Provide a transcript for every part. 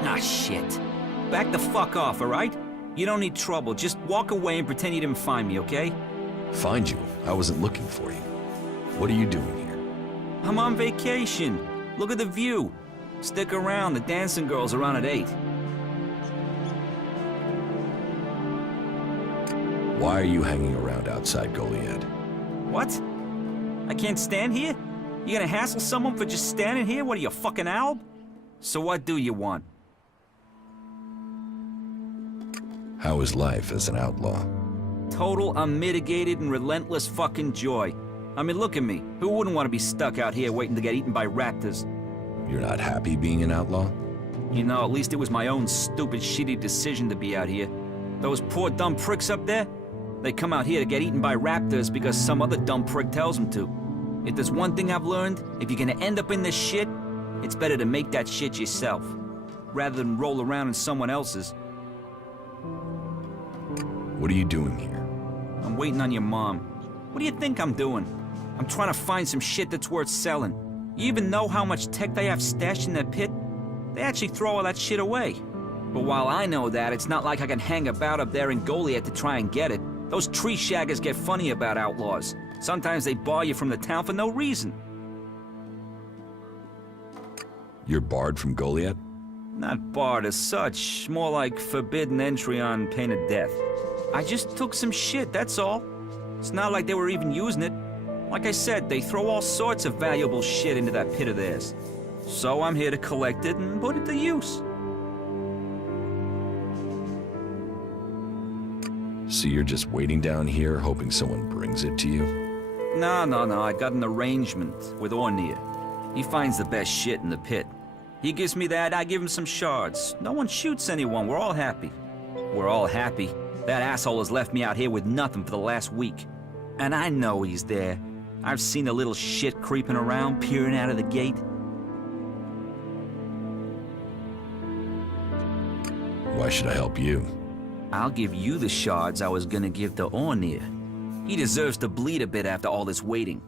Ah, shit. Back the fuck off, all right? You don't need trouble. Just walk away and pretend you didn't find me, okay? Find you? I wasn't looking for you. What are you doing here? I'm on vacation. Look at the view. Stick around. The dancing girls are on at 8. Why are you hanging around outside Goliad? What? I can't stand here? You gonna hassle someone for just standing here? What are you, a fucking owl? So what do you want? How is life as an outlaw? Total, unmitigated, and relentless fucking joy. I mean, look at me. Who wouldn't want to be stuck out here waiting to get eaten by raptors? You're not happy being an outlaw? You know, at least it was my own stupid, shitty decision to be out here. Those poor dumb pricks up there, they come out here to get eaten by raptors because some other dumb prick tells them to. If there's one thing I've learned, if you're gonna end up in this shit, it's better to make that shit yourself, rather than roll around in someone else's. What are you doing here? I'm waiting on your mom. What do you think I'm doing? I'm trying to find some shit that's worth selling. You even know how much tech they have stashed in their pit? They actually throw all that shit away. But while I know that, it's not like I can hang about up there in Goliad to try and get it. Those tree shaggers get funny about outlaws. Sometimes they bar you from the town for no reason. You're barred from Goliad? Not barred as such, more like forbidden entry on pain of death. I just took some shit, that's all. It's not like they were even using it. Like I said, they throw all sorts of valuable shit into that pit of theirs. So I'm here to collect it and put it to use. So you're just waiting down here, hoping someone brings it to you? No, I got an arrangement with Ornir. He finds the best shit in the pit. He gives me that, I give him some shards. No one shoots anyone, we're all happy. We're all happy. That asshole has left me out here with nothing for the last week. And I know he's there. I've seen the little shit creeping around, peering out of the gate. Why should I help you? I'll give you the shards I was gonna give to Ornir. He deserves to bleed a bit after all this waiting.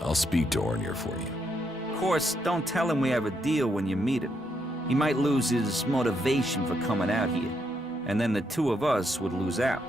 I'll speak to Ornir for you. Of course, don't tell him we have a deal when you meet him. He might lose his motivation for coming out here. And then the two of us would lose out.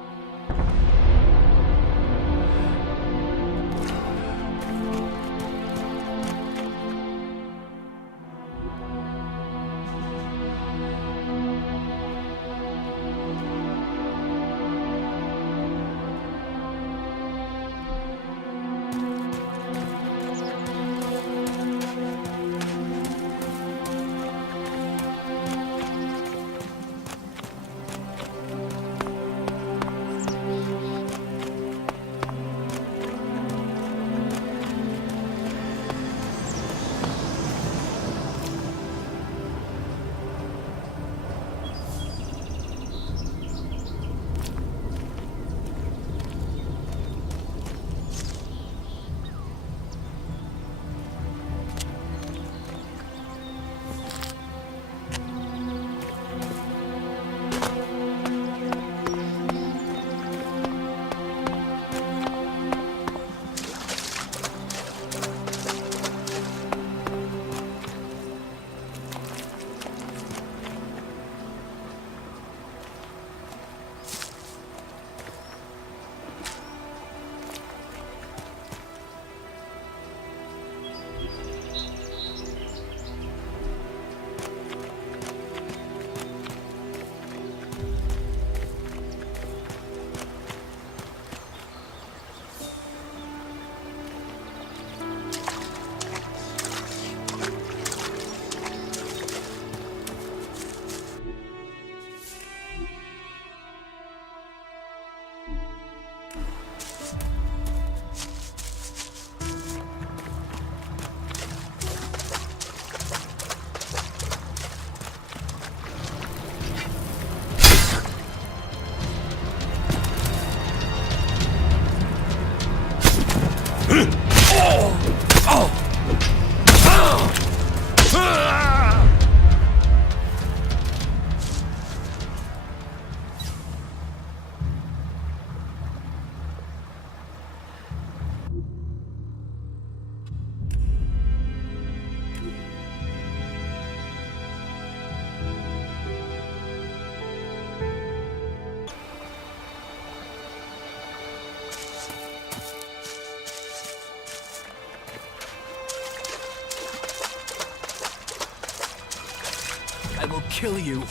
kill you.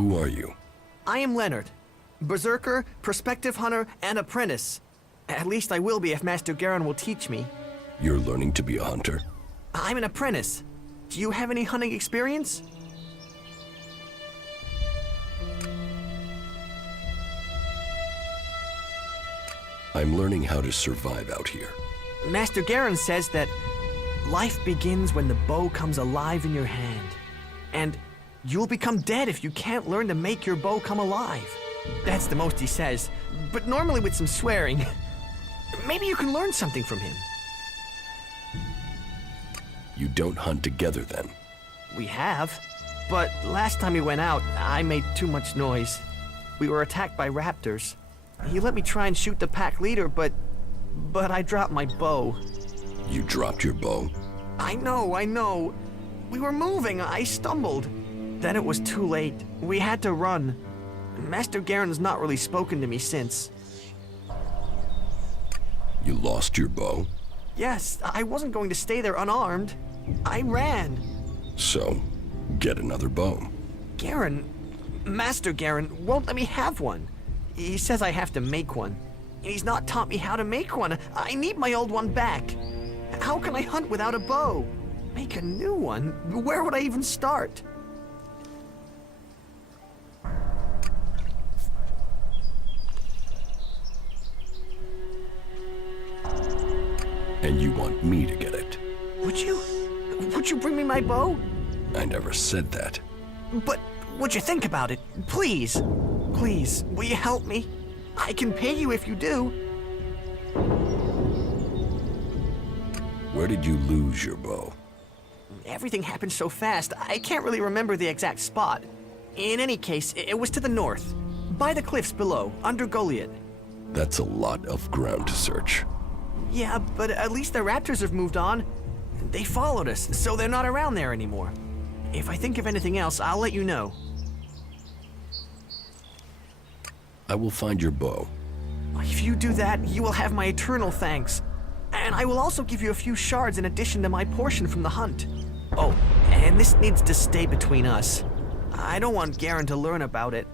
Who are you? I am Leonard. Berserker, prospective hunter, and apprentice. At least I will be if Master Garen will teach me. You're learning to be a hunter? I'm an apprentice. Do you have any hunting experience? I'm learning how to survive out here. Master Garen says that life begins when the bow comes alive in your hand. And you'll become dead if you can't learn to make your bow come alive. That's the most he says, but normally with some swearing. Maybe you can learn something from him. You don't hunt together then? We have, but last time we went out, I made too much noise. We were attacked by raptors. He let me try and shoot the pack leader, but I dropped my bow. You dropped your bow? I know. We were moving, I stumbled. Then it was too late. We had to run. Master Garen's not really spoken to me since. You lost your bow? Yes, I wasn't going to stay there unarmed. I ran. So, get another bow. Master Garen won't let me have one. He says I have to make one. And he's not taught me how to make one. I need my old one back. How can I hunt without a bow? Make a new one? Where would I even start? And you want me to get it? Would Won't you bring me my bow? I never said that. But would you think about it? Please. Please, will you help me? I can pay you if you do. Where did you lose your bow? Everything happened so fast, I can't really remember the exact spot. In any case, it was to the north, by the cliffs below, under Goliath. That's a lot of ground to search. Yeah, but at least the raptors have moved on. They followed us, so they're not around there anymore. If I think of anything else, I'll let you know. I will find your bow. If you do that, you will have my eternal thanks. And I will also give you a few shards in addition to my portion from the hunt. Oh, and this needs to stay between us. I don't want Garen to learn about it.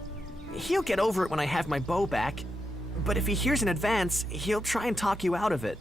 He'll get over it when I have my bow back. But if he hears in advance, he'll try and talk you out of it.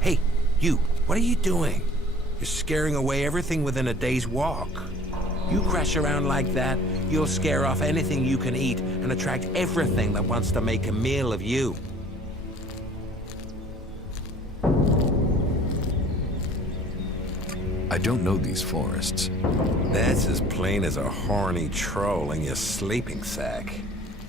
Hey, you, what are you doing? You're scaring away everything within a day's walk. You crash around like that, you'll scare off anything you can eat and attract everything that wants to make a meal of you. I don't know these forests. That's as plain as a horny troll in your sleeping sack.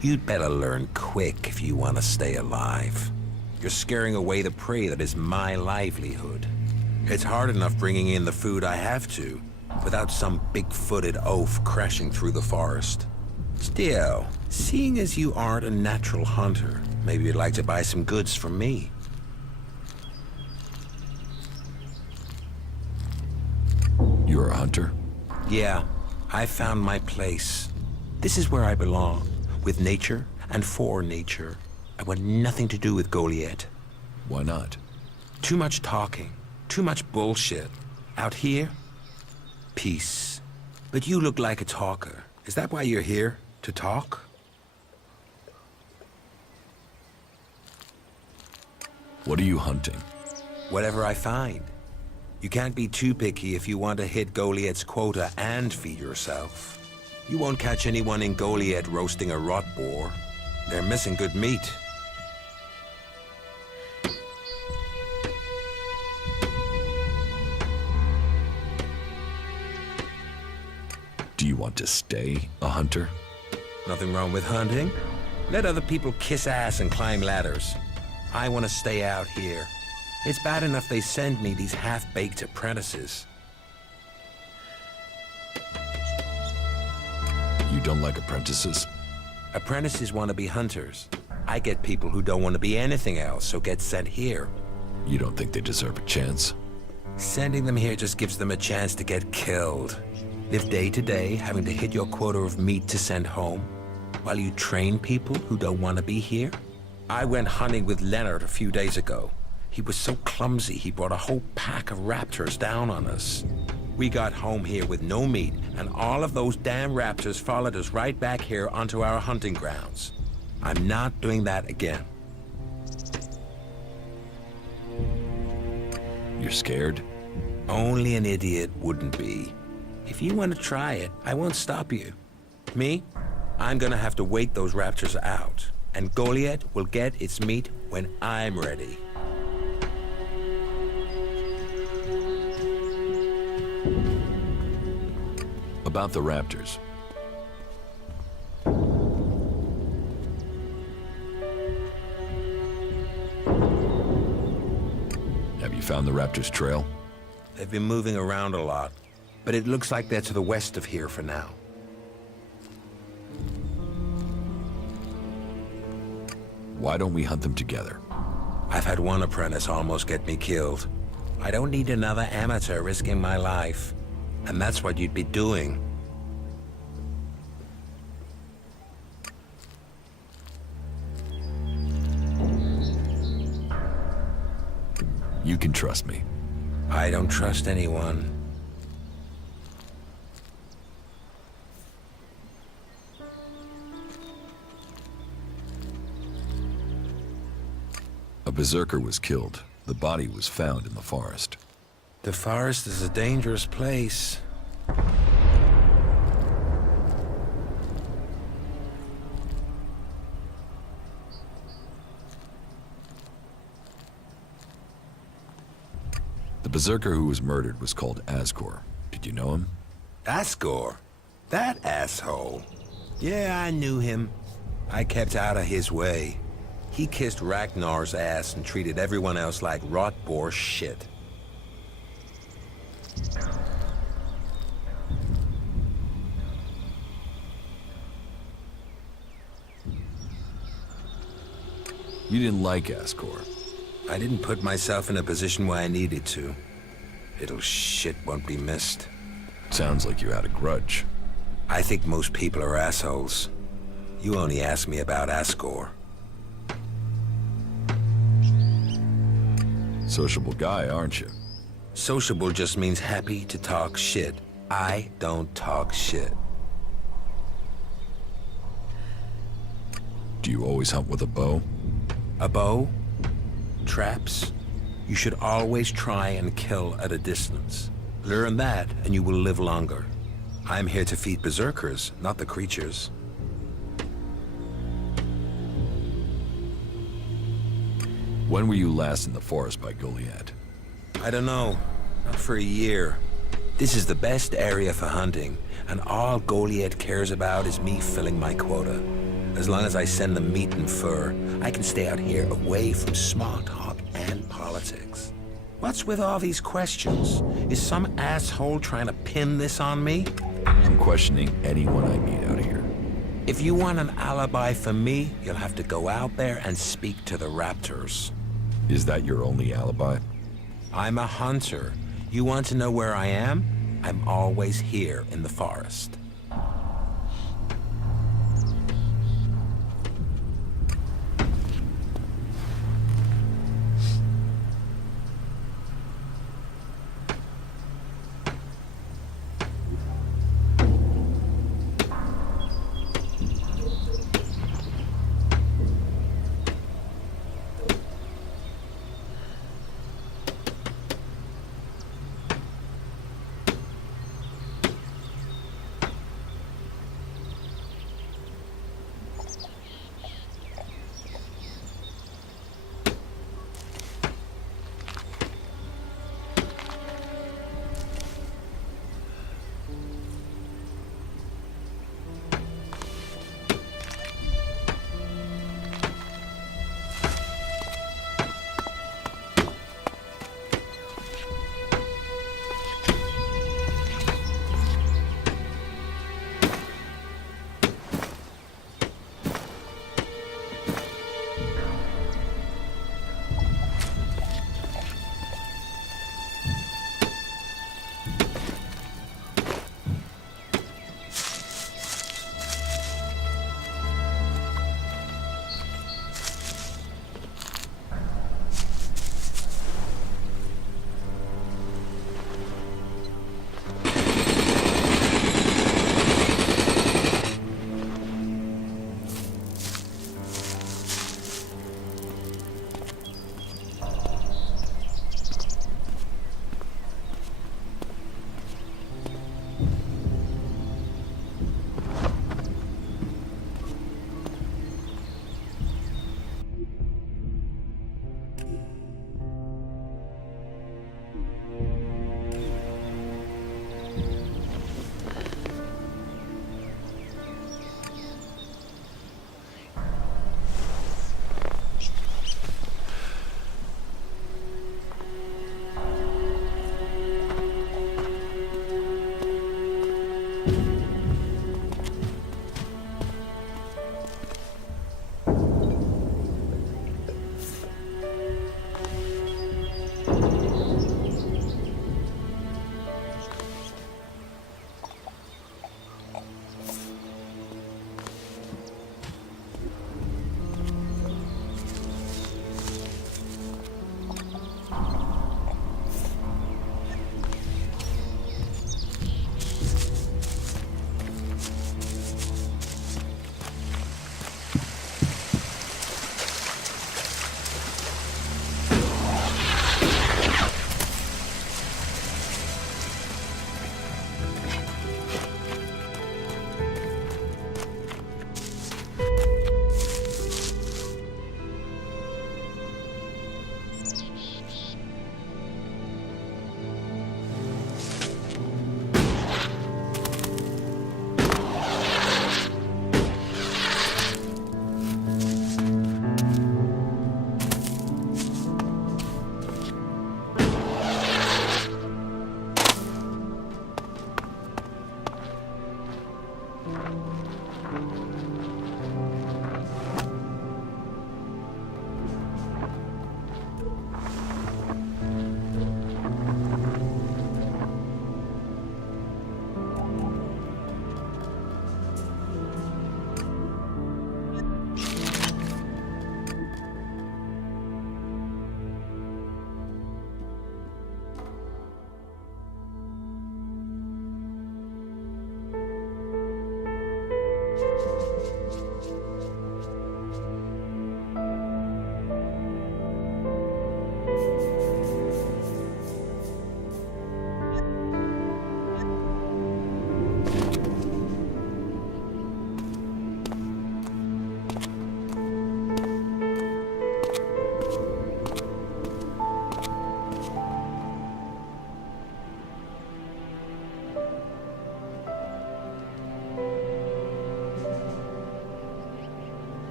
You'd better learn quick if you want to stay alive. You're scaring away the prey that is my livelihood. It's hard enough bringing in the food I have to, without some big-footed oaf crashing through the forest. Still, seeing as you aren't a natural hunter, maybe you'd like to buy some goods from me. You're a hunter? Yeah, I found my place. This is where I belong, with nature and for nature. I want nothing to do with Goliath. Why not? Too much talking, too much bullshit. Out here, peace. But you look like a talker. Is that why you're here? To talk? What are you hunting? Whatever I find. You can't be too picky if you want to hit Goliath's quota and feed yourself. You won't catch anyone in Goliath roasting a rot boar. They're missing good meat. Do you want to stay a hunter? Nothing wrong with hunting. Let other people kiss ass and climb ladders. I want to stay out here. It's bad enough they send me these half-baked apprentices. You don't like apprentices? Apprentices want to be hunters. I get people who don't want to be anything else, so get sent here. You don't think they deserve a chance? Sending them here just gives them a chance to get killed. Live day to day, having to hit your quota of meat to send home, while you train people who don't want to be here. I went hunting with Leonard a few days ago. He was so clumsy, he brought a whole pack of raptors down on us. We got home here with no meat, and all of those damn raptors followed us right back here onto our hunting grounds. I'm not doing that again. You're scared? Only an idiot wouldn't be. If you want to try it, I won't stop you. Me? I'm gonna have to wait those raptors out. And Goliath will get its meat when I'm ready. About the raptors. Have you found the raptors' trail? They've been moving around a lot, but it looks like they're to the west of here for now. Why don't we hunt them together? I've had one apprentice almost get me killed. I don't need another amateur risking my life. And that's what you'd be doing. You can trust me. I don't trust anyone. A berserker was killed. The body was found in the forest. The forest is a dangerous place. The berserker who was murdered was called Asgore. Did you know him? Asgore? That asshole? Yeah, I knew him. I kept out of his way. He kissed Ragnar's ass and treated everyone else like rot boar shit. You didn't like Asgore. I didn't put myself in a position where I needed to. Little shit won't be missed. Sounds like you had a grudge. I think most people are assholes. You only asked me about Asgore. Sociable guy, aren't you? Sociable just means happy to talk shit. I don't talk shit. Do you always hunt with a bow? A bow? Traps? You should always try and kill at a distance. Learn that and you will live longer. I'm here to feed berserkers, not the creatures. When were you last in the forest by Goliath? I don't know. Not for a year. This is the best area for hunting, and all Goliath cares about is me filling my quota. As long as I send them meat and fur, I can stay out here away from small talk and politics. What's with all these questions? Is some asshole trying to pin this on me? I'm questioning anyone I meet out here. If you want an alibi for me, you'll have to go out there and speak to the raptors. Is that your only alibi? I'm a hunter. You want to know where I am? I'm always here in the forest.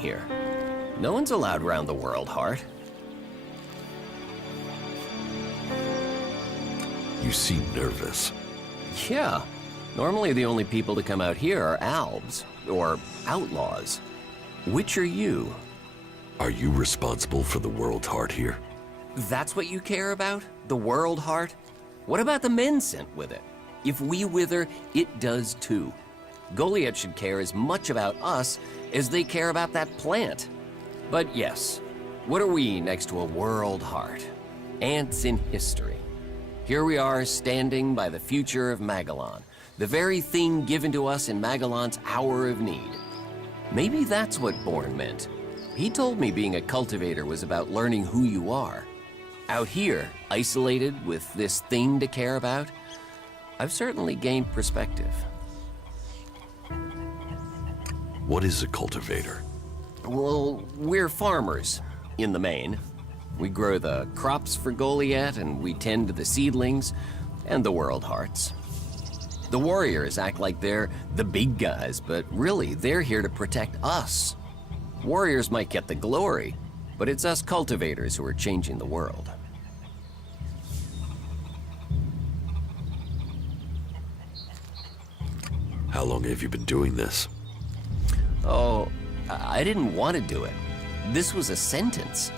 here? No one's allowed round the world, Heart. You seem nervous. Yeah. Normally the only people to come out here are albs, or outlaws. Which are you? Are you responsible for the world heart here? That's what you care about? The world, Heart? What about the men sent with it? If we wither, it does too. Goliath should care as much about us as they care about that plant. But yes, what are we next to a world heart? Ants in history. Here we are standing by the future of Magellan, the very thing given to us in Magellan's hour of need. Maybe that's what Bourne meant. He told me being a cultivator was about learning who you are. Out here, isolated with this thing to care about, I've certainly gained perspective. What is a cultivator? Well, we're farmers, in the main. We grow the crops for Goliath, and we tend to the seedlings and the world hearts. The warriors act like they're the big guys, but really, they're here to protect us. Warriors might get the glory, but it's us cultivators who are changing the world. How long have you been doing this? Oh, I didn't want to do it. This was a sentence.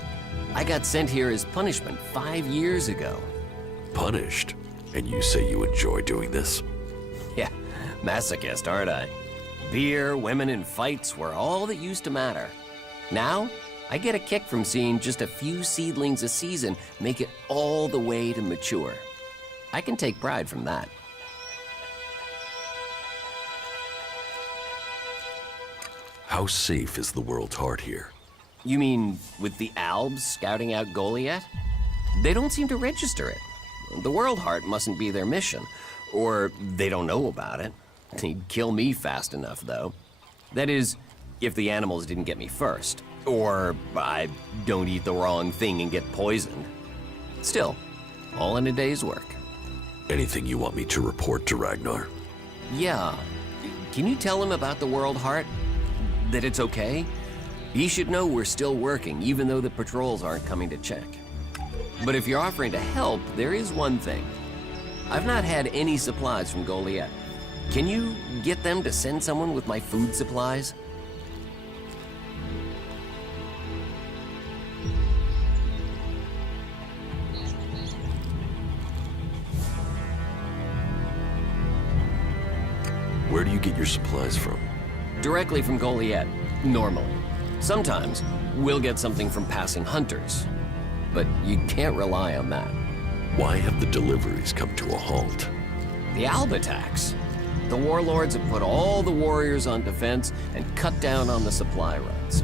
I got sent here as punishment 5 years ago. Punished? And you say you enjoy doing this? Yeah, masochist, aren't I? Beer, women, and fights were all that used to matter. Now, I get a kick from seeing just a few seedlings a season make it all the way to mature. I can take pride from that. How safe is the world heart here? You mean with the Albs scouting out Goliath? They don't seem to register it. The World Heart mustn't be their mission, or they don't know about it. They'd kill me fast enough, though. That is, if the animals didn't get me first, or I don't eat the wrong thing and get poisoned. Still, all in a day's work. Anything you want me to report to Ragnar? Yeah. Can you tell him about the World Heart? That it's okay? He should know we're still working, even though the patrols aren't coming to check. But if you're offering to help, there is one thing. I've not had any supplies from Goliath. Can you get them to send someone with my food supplies? Where do you get your supplies from? Directly from Goliath, normally. Sometimes, we'll get something from passing hunters. But you can't rely on that. Why have the deliveries come to a halt? The Alb attacks. The warlords have put all the warriors on defense and cut down on the supply runs.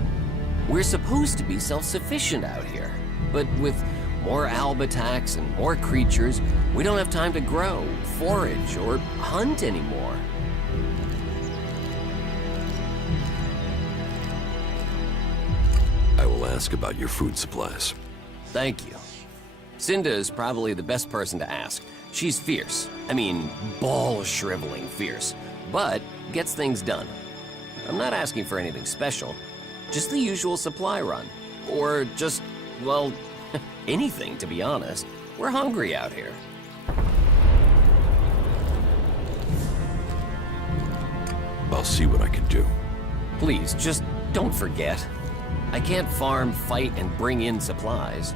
We're supposed to be self-sufficient out here, but with more Alb attacks and more creatures, we don't have time to grow, forage, or hunt anymore. I will ask about your food supplies. Thank you. Cinda is probably the best person to ask. She's fierce. I mean, ball-shriveling fierce, but gets things done. I'm not asking for anything special, just the usual supply run. Or just, well, anything, to be honest. We're hungry out here. I'll see what I can do. Please, just don't forget. I can't farm, fight, and bring in supplies.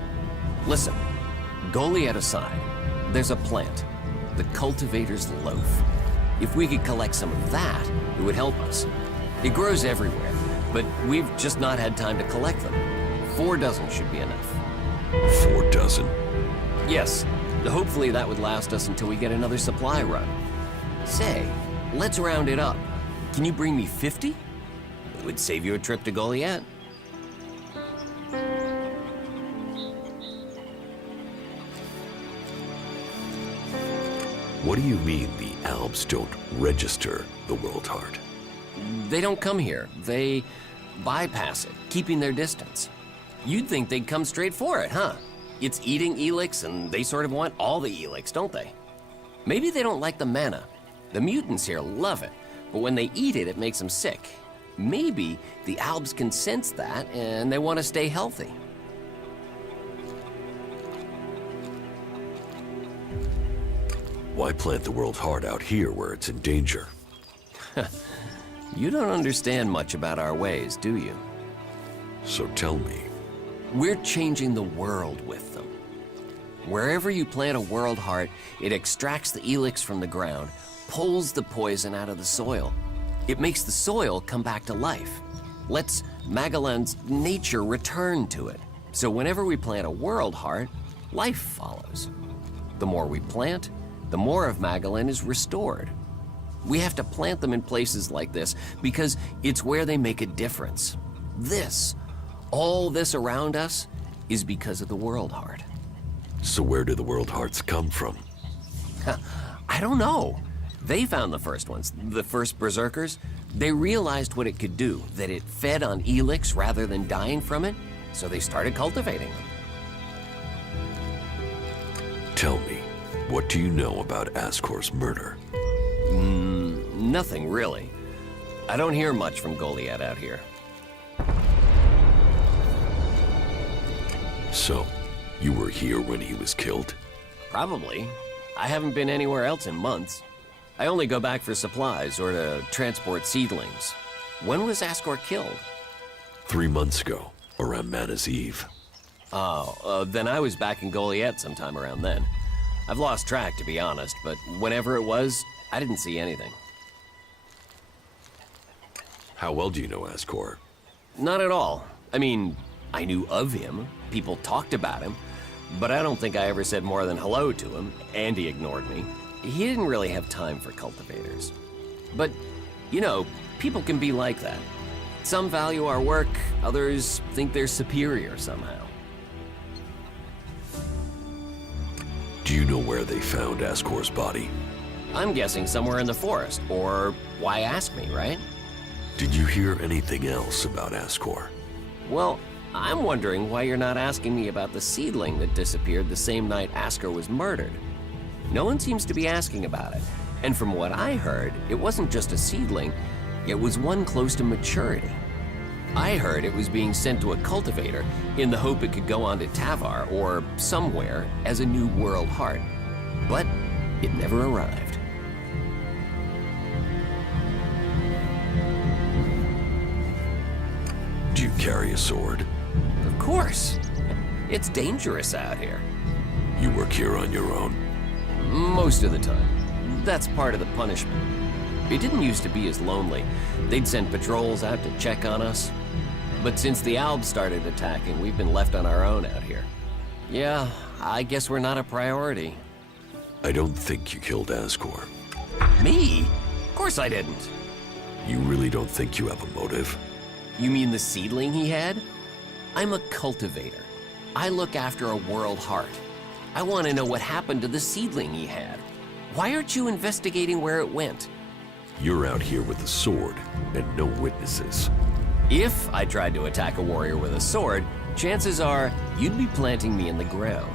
Listen, Goliath aside, there's a plant, the cultivator's loaf. If we could collect some of that, it would help us. It grows everywhere, but we've just not had time to collect them. 4 dozen should be enough. 4 dozen? Yes, hopefully that would last us until we get another supply run. Say, let's round it up. Can you bring me 50? It would save you a trip to Goliath. What do you mean the Albs don't register the World Heart? They don't come here. They bypass it, keeping their distance. You'd think they'd come straight for it, huh? It's eating Elex, and they sort of want all the Elex, don't they? Maybe they don't like the mana. The mutants here love it, but when they eat it, it makes them sick. Maybe the Albs can sense that and they want to stay healthy. Why plant the world's heart out here where it's in danger? You don't understand much about our ways, do you? So tell me. We're changing the world with them. Wherever you plant a world heart, it extracts the Elex from the ground, pulls the poison out of the soil. It makes the soil come back to life, lets Magellan's nature return to it. So whenever we plant a world heart, life follows. The more we plant, the more of Magellan is restored. We have to plant them in places like this because it's where they make a difference. All this around us, is because of the world heart. So where do the world hearts come from? I don't know. They found the first ones, the first berserkers. They realized what it could do, that it fed on Elex rather than dying from it, so they started cultivating them. Tell me, what do you know about Ascor's murder? Nothing really. I don't hear much from Goliath out here. So, you were here when he was killed? Probably. I haven't been anywhere else in months. I only go back for supplies or to transport seedlings. When was Ascor killed? 3 months ago, around Mana's Eve. Then I was back in Goliath sometime around then. I've lost track, to be honest, but whenever it was, I didn't see anything. How well do you know Ascor? Not at all. I mean, I knew of him, people talked about him, but I don't think I ever said more than hello to him, and he ignored me. He didn't really have time for cultivators. But, you know, people can be like that. Some value our work, others think they're superior somehow. Do you know where they found Ascor's body? I'm guessing somewhere in the forest, or why ask me, right? Did you hear anything else about Ascor? Well, I'm wondering why you're not asking me about the seedling that disappeared the same night Ascor was murdered. No one seems to be asking about it, and from what I heard, it wasn't just a seedling, it was one close to maturity. I heard it was being sent to a cultivator in the hope it could go on to Tavar or somewhere as a new world heart. But it never arrived. Do you carry a sword? Of course. It's dangerous out here. You work here on your own? Most of the time. That's part of the punishment. It didn't used to be as lonely. They'd send patrols out to check on us. But since the Albs started attacking, we've been left on our own out here. Yeah, I guess we're not a priority. I don't think you killed Ascor. Me? Of course I didn't. You really don't think you have a motive? You mean the seedling he had? I'm a cultivator. I look after a world heart. I want to know what happened to the seedling he had. Why aren't you investigating where it went? You're out here with a sword and no witnesses. If I tried to attack a warrior with a sword, chances are you'd be planting me in the ground.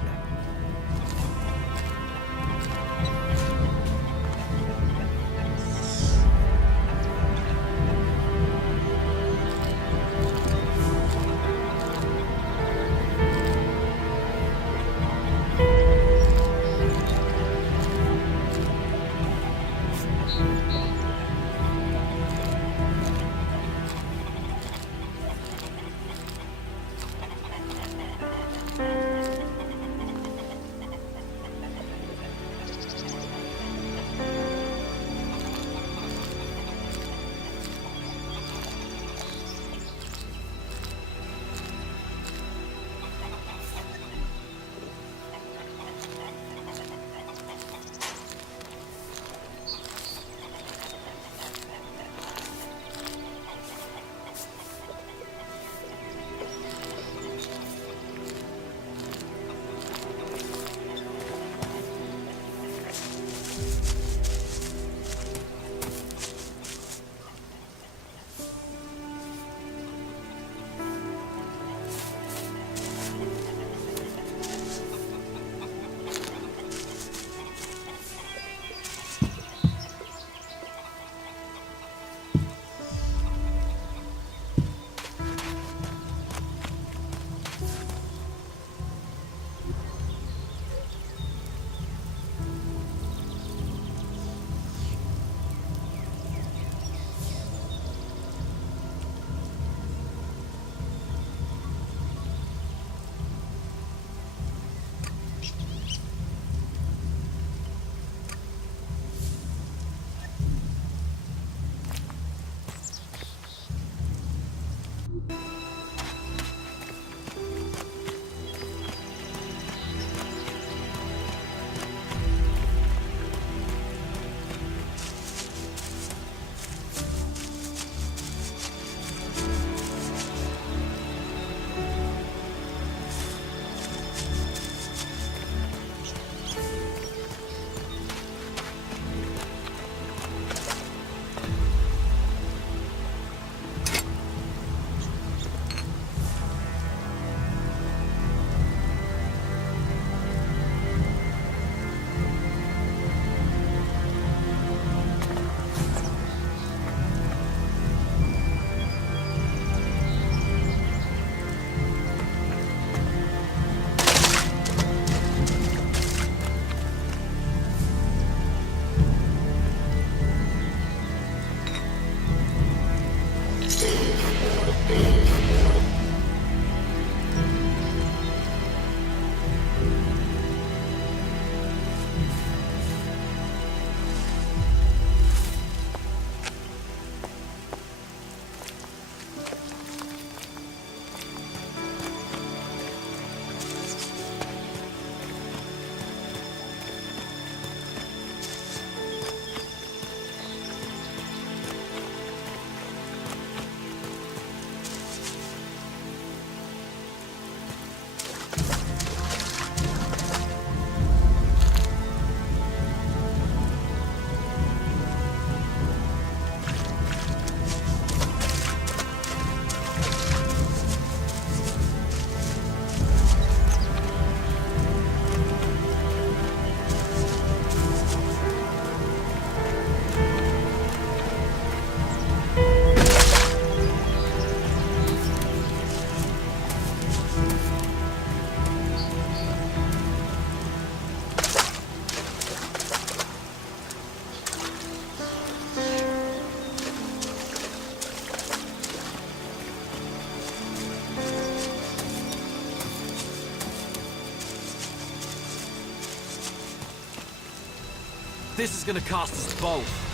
This is gonna cost us both.